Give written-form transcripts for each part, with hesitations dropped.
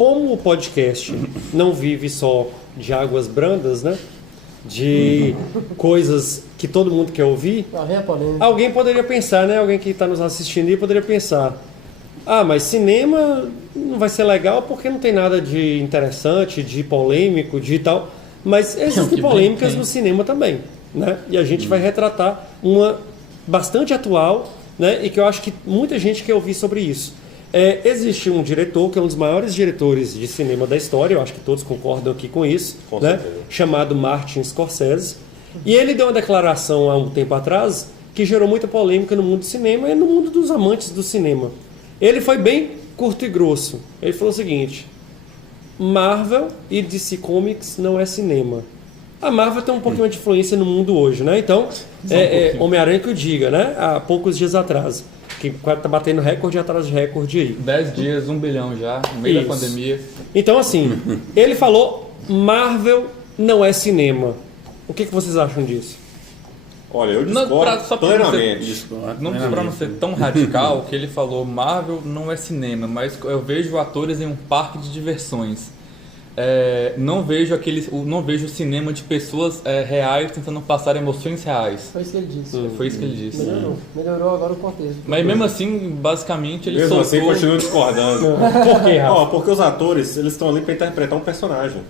como o podcast não vive só de águas brandas, né? De coisas que todo mundo quer ouvir, alguém poderia pensar, né? Alguém que está nos assistindo aí poderia pensar: ah, mas cinema não vai ser legal porque não tem nada de interessante, de polêmico, de tal. Mas existem polêmicas no cinema também, né? E a gente vai retratar uma bastante atual, né? E que eu acho que muita gente quer ouvir sobre isso. Existe um diretor que é um dos maiores diretores de cinema da história, eu acho que todos concordam aqui com isso, né? Chamado Martin Scorsese. E ele deu uma declaração há um tempo atrás que gerou muita polêmica no mundo do cinema e no mundo dos amantes do cinema. Ele foi bem curto e grosso. Ele falou o seguinte: Marvel e DC Comics não é cinema. A Marvel tem um pouquinho de influência no mundo hoje, né? Então, Homem-Aranha que o diga, né? Há poucos dias atrás. Que tá batendo recorde atrás de recorde aí. 10 dias, 1 bilhão já, no meio da pandemia. Então, assim, ele falou: Marvel não é cinema. O que vocês acham disso? Olha, eu discordo plenamente. Para não ser tão radical, que ele falou: Marvel não é cinema, mas eu vejo atores em um parque de diversões. Não vejo o cinema de pessoas reais tentando passar emoções reais. Foi isso que ele disse. Foi isso que ele disse. Melhorou agora o contexto. Mas mesmo assim, basicamente, ele mesmo soltou... assim, continua discordando. Por quê, Rafa? Porque os atores, eles estão ali para interpretar um personagem.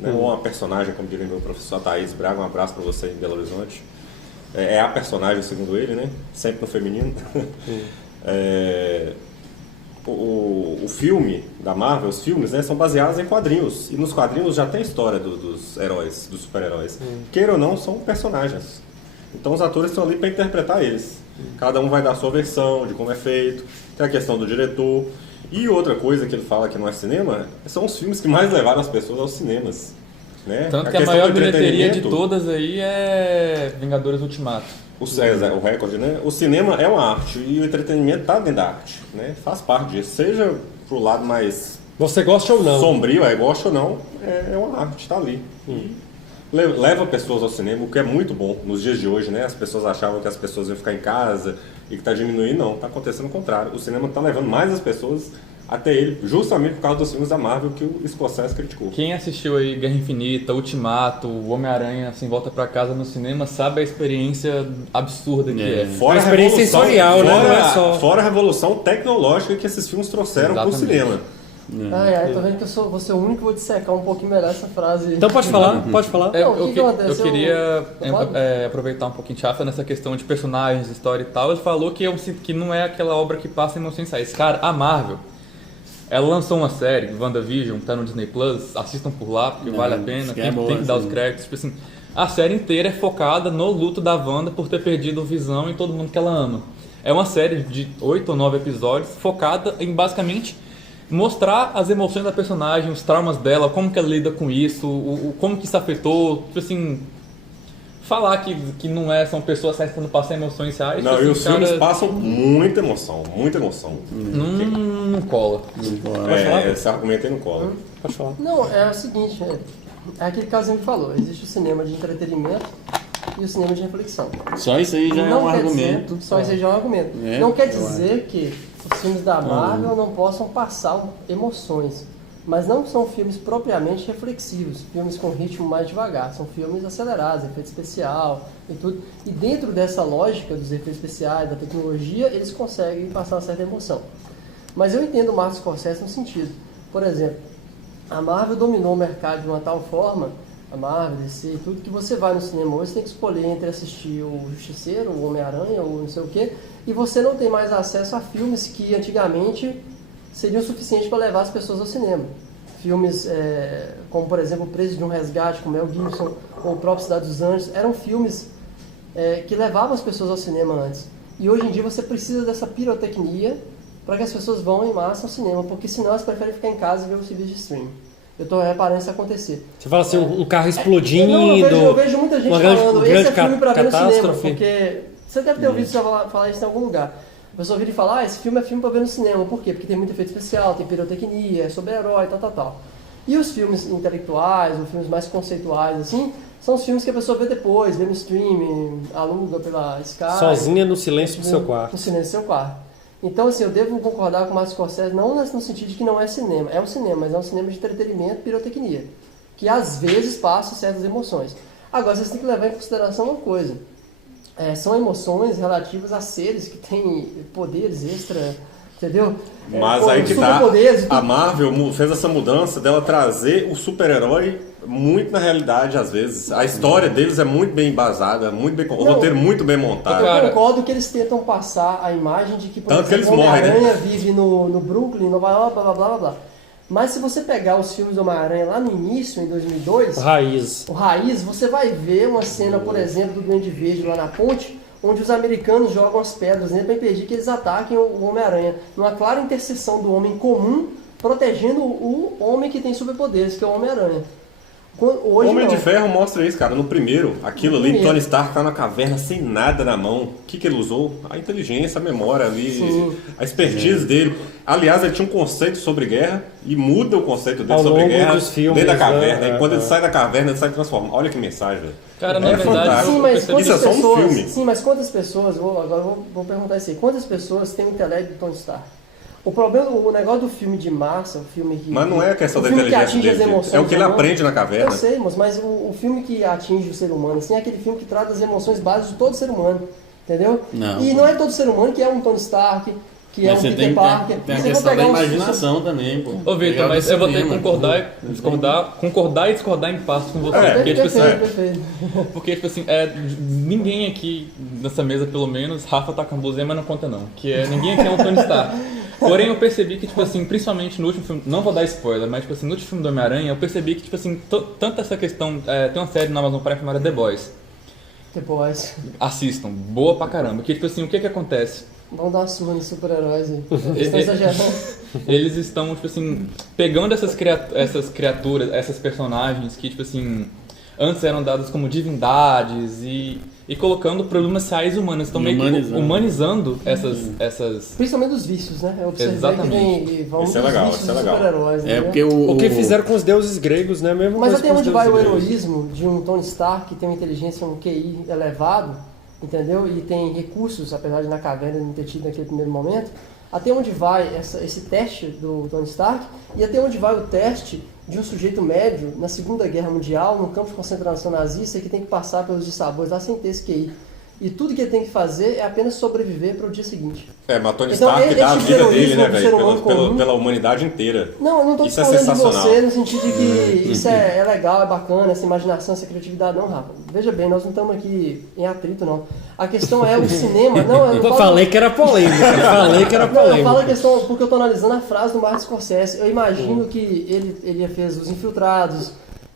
Né? Uma personagem, como diria meu professor Thaís Braga, um abraço para você em Belo Horizonte. É a personagem, segundo ele, né? Sempre no feminino. O filme da Marvel, os filmes, né, são baseados em quadrinhos. E nos quadrinhos já tem a história dos heróis, dos super-heróis. Queira ou não, são personagens. Então os atores estão ali para interpretar eles. Cada um vai dar a sua versão de como é feito. Tem a questão do diretor. E outra coisa que ele fala que não é cinema, são os filmes que mais levaram as pessoas aos cinemas. Né? Tanto que a maior bilheteria de todas aí é Vingadores Ultimato. O recorde, né? O cinema é uma arte e o entretenimento está dentro da arte, né? Faz parte disso. Seja pro lado mais... Você gosta ou não? Sombrio, gosta ou não, é uma arte, está ali. Leva pessoas ao cinema, o que é muito bom nos dias de hoje, né? As pessoas achavam que as pessoas iam ficar em casa e que está diminuindo. Não, está acontecendo o contrário. O cinema está levando mais as pessoas até ele, justamente por causa dos filmes da Marvel que o Scorsese criticou. Quem assistiu aí Guerra Infinita, Ultimato, o Homem-Aranha, assim, volta pra casa no cinema, sabe a experiência absurda que é. Fora a experiência sensorial, né? Não é só... Fora a revolução tecnológica que esses filmes trouxeram pro cinema. Tô vendo que eu vou ser o único que vou dissecar um pouquinho melhor essa frase. Então pode falar, pode falar. Eu queria aproveitar um pouquinho de Rafa nessa questão de personagens, história e tal. Ele falou que não é aquela obra que passa emoções reais. Cara, a Marvel, ela lançou uma série, WandaVision, tá no Disney Plus, assistam por lá, porque vale a pena, tem que dar os créditos. Tipo assim, a série inteira é focada no luto da Wanda por ter perdido o Visão e todo mundo que ela ama. É uma série de 8 ou 9 episódios, focada em basicamente mostrar as emoções da personagem, os traumas dela, como que ela lida com isso, como que isso afetou, tipo assim... Falar que não são pessoas tentando passar emoções reais. Não, assim, e os filmes passam muita emoção, muita emoção. Não cola. Esse argumento aí não cola. Pode falar. Não, é o seguinte, é aquele caso que falou, existe o cinema de entretenimento e o cinema de reflexão. Só isso aí já é um argumento. Só isso aí já é um argumento. Não quer dizer que os filmes da Marvel não possam passar emoções. Mas não são filmes propriamente reflexivos, filmes com ritmo mais devagar, são filmes acelerados, efeito especial e tudo. E dentro dessa lógica dos efeitos especiais, da tecnologia, eles conseguem passar uma certa emoção. Mas eu entendo o Martin Scorsese no sentido, por exemplo, a Marvel dominou o mercado de uma tal forma, a Marvel, DC e tudo, que você vai no cinema hoje, você tem que escolher entre assistir o Justiceiro, o Homem-Aranha ou não sei o quê, e você não tem mais acesso a filmes que antigamente seriam suficientes para levar as pessoas ao cinema. Filmes como, por exemplo, O Preço de um Resgate, com Mel Gibson, ou o próprio Cidade dos Anjos, eram filmes que levavam as pessoas ao cinema antes. E hoje em dia você precisa dessa pirotecnia para que as pessoas vão em massa ao cinema, porque senão elas preferem ficar em casa e ver o serviço de streaming. Eu estou reparando isso acontecer. Você fala assim, um carro explodindo... eu vejo muita gente falando, esse é filme para ver no cinema, porque... Você deve ter ouvido você falar isso em algum lugar. A pessoa vira e fala, esse filme é filme para ver no cinema. Por quê? Porque tem muito efeito especial, tem pirotecnia, é sobre herói, tal. E os filmes intelectuais, os filmes mais conceituais, assim, são os filmes que a pessoa vê depois, vê no streaming, aluga pela Sky. Sozinha no silêncio do seu quarto. No silêncio do seu quarto. Então, assim, eu devo concordar com o Martin Scorsese, não no sentido de que não é cinema. É um cinema, mas é um cinema de entretenimento e pirotecnia, que às vezes passa certas emoções. Agora, vocês têm que levar em consideração uma coisa. São emoções relativas a seres que têm poderes extra, entendeu? Mas aí que tá, a Marvel fez essa mudança dela trazer o super-herói muito na realidade, às vezes. A história deles é muito bem embasada, o roteiro muito bem montado. Eu concordo que eles tentam passar a imagem de que, por tanto exemplo, que eles morrem, Homem-Aranha né? vive no Brooklyn, Nova York, blá, blá, blá, blá, blá. Mas se você pegar os filmes do Homem-Aranha lá no início, em 2002... O Raiz, você vai ver uma cena, por exemplo, do Duende Verde lá na ponte, onde os americanos jogam as pedras nele para impedir que eles ataquem o Homem-Aranha. Numa clara interseção do homem comum, protegendo o homem que tem superpoderes, que é o Homem-Aranha. O Homem de Ferro mostra isso, cara. No primeiro, aquilo ali, Tony Stark tá na caverna sem nada na mão. O que ele usou? A inteligência, a memória ali, Sim. a expertise dele. Aliás, ele tinha um conceito sobre guerra e muda o conceito dele sobre guerra dentro da caverna. E quando ele sai da caverna, ele sai transformado. Olha que mensagem, velho. Cara, na verdade, sim, mas quantas isso é só um pessoas, filme. Sim, mas quantas pessoas, vou perguntar isso aí, quantas pessoas têm o intelecto do Tony Stark? O problema, o negócio do filme de massa, o filme que... Mas não é a questão da inteligência dele, é o que ele aprende na caverna. Eu sei, moço, mas o filme que atinge o ser humano, assim, é aquele filme que trata as emoções básicas de todo ser humano, entendeu? Não. E não é todo ser humano que é um Tony Stark, que é um Peter Parker. Tem a questão da imaginação também, pô. Ô, Vitor, mas eu vou ter que concordar e discordar em partes com você. Porque, tipo assim, perfeito. Porque, tipo assim, ninguém aqui nessa mesa, pelo menos, Rafa tá com a blusinha, mas não conta não. Ninguém aqui é um Tony Stark. Porém, eu percebi que, tipo assim, principalmente no último filme, não vou dar spoiler, mas, tipo assim, no último filme do Homem-Aranha, eu percebi que, tipo assim, tanto essa questão, tem uma série na Amazon Prime chamada The Boys. The Boys. Assistam, boa pra caramba. Que, tipo assim, o que acontece? Vamos dar uma surra nos super-heróis aí. Eles estão exagerando. Eles estão, tipo assim, pegando essas criaturas, essas personagens que, tipo assim, antes eram dadas como divindades e colocando problemas reais humanos. Estão meio que humanizando essas... Principalmente os vícios, né? Eu observei Exatamente. que vão Isso é legal, vícios isso é dos legal. super-heróis. É né? porque o que fizeram com os deuses gregos, né? Mesmo Mas até onde vai o gregos. heroísmo de um Tony Stark que tem uma inteligência, um QI elevado, entendeu? E tem recursos, apesar de na caverna não ter tido naquele primeiro momento, até onde vai esse teste do Tony Stark e até onde vai o teste de um sujeito médio na Segunda Guerra Mundial, num campo de concentração nazista, que tem que passar pelos dissabores lá sem ter esse QI. E tudo que ele tem que fazer é apenas sobreviver para o dia seguinte. Mas Tony Então, Stark dá a esse vida dele, né, heroísmo velho? Pela humanidade inteira. Não, eu não estou Isso é falando de sensacional. você no sentido de que isso é legal, é bacana, essa imaginação, essa criatividade. Não, Rafa. Veja bem, nós não estamos aqui em atrito, não. A questão é o cinema. Não, eu falei que era polêmica. Eu falo a questão porque eu estou analisando a frase do Martin Scorsese. Eu imagino que ele fez Os Infiltrados.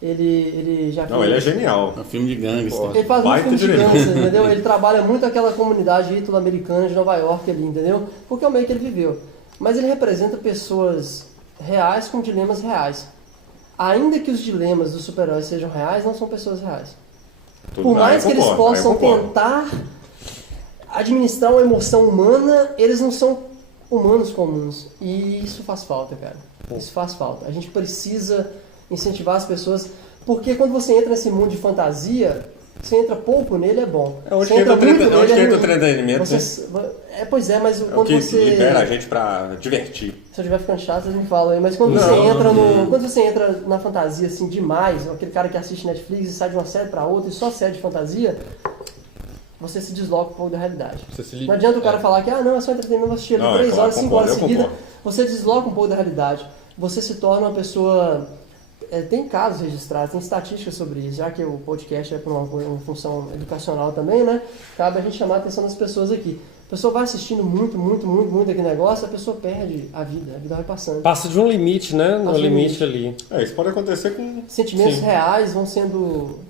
Ele já fez... Não, ele é genial. É um filme de gangster. Ele faz muito filme de gangster, entendeu? Ele trabalha muito aquela comunidade ítalo-americana de Nova York ali, entendeu? Porque é o meio que ele viveu. Mas ele representa pessoas reais com dilemas reais. Ainda que os dilemas dos super-heróis sejam reais, não são pessoas reais. Por mais que eles possam tentar administrar uma emoção humana, eles não são humanos comuns. E isso faz falta, cara. Isso faz falta. A gente precisa incentivar as pessoas, porque quando você entra nesse mundo de fantasia, você entra pouco nele, é bom. Onde entra o entretenimento, Pois é, mas quando que você... libera a gente pra divertir. Se eu estiver ficando chato, vocês me falam aí, mas quando você entra na fantasia assim demais, aquele cara que assiste Netflix e sai de uma série pra outra e só série de fantasia, você se desloca um pouco da realidade. Não adianta o cara falar que não, é só entretenimento, vou assistir 3 horas, 5 horas seguidas. Você desloca um pouco da realidade. Você se torna uma pessoa... Tem casos registrados, tem estatísticas sobre isso, já que o podcast é por uma função educacional também, né? Cabe a gente chamar a atenção das pessoas aqui. A pessoa vai assistindo muito aquele negócio, a pessoa perde a vida vai passando. Passa de um limite, né? No limite ali. Isso pode acontecer com... Sentimentos reais vão sendo...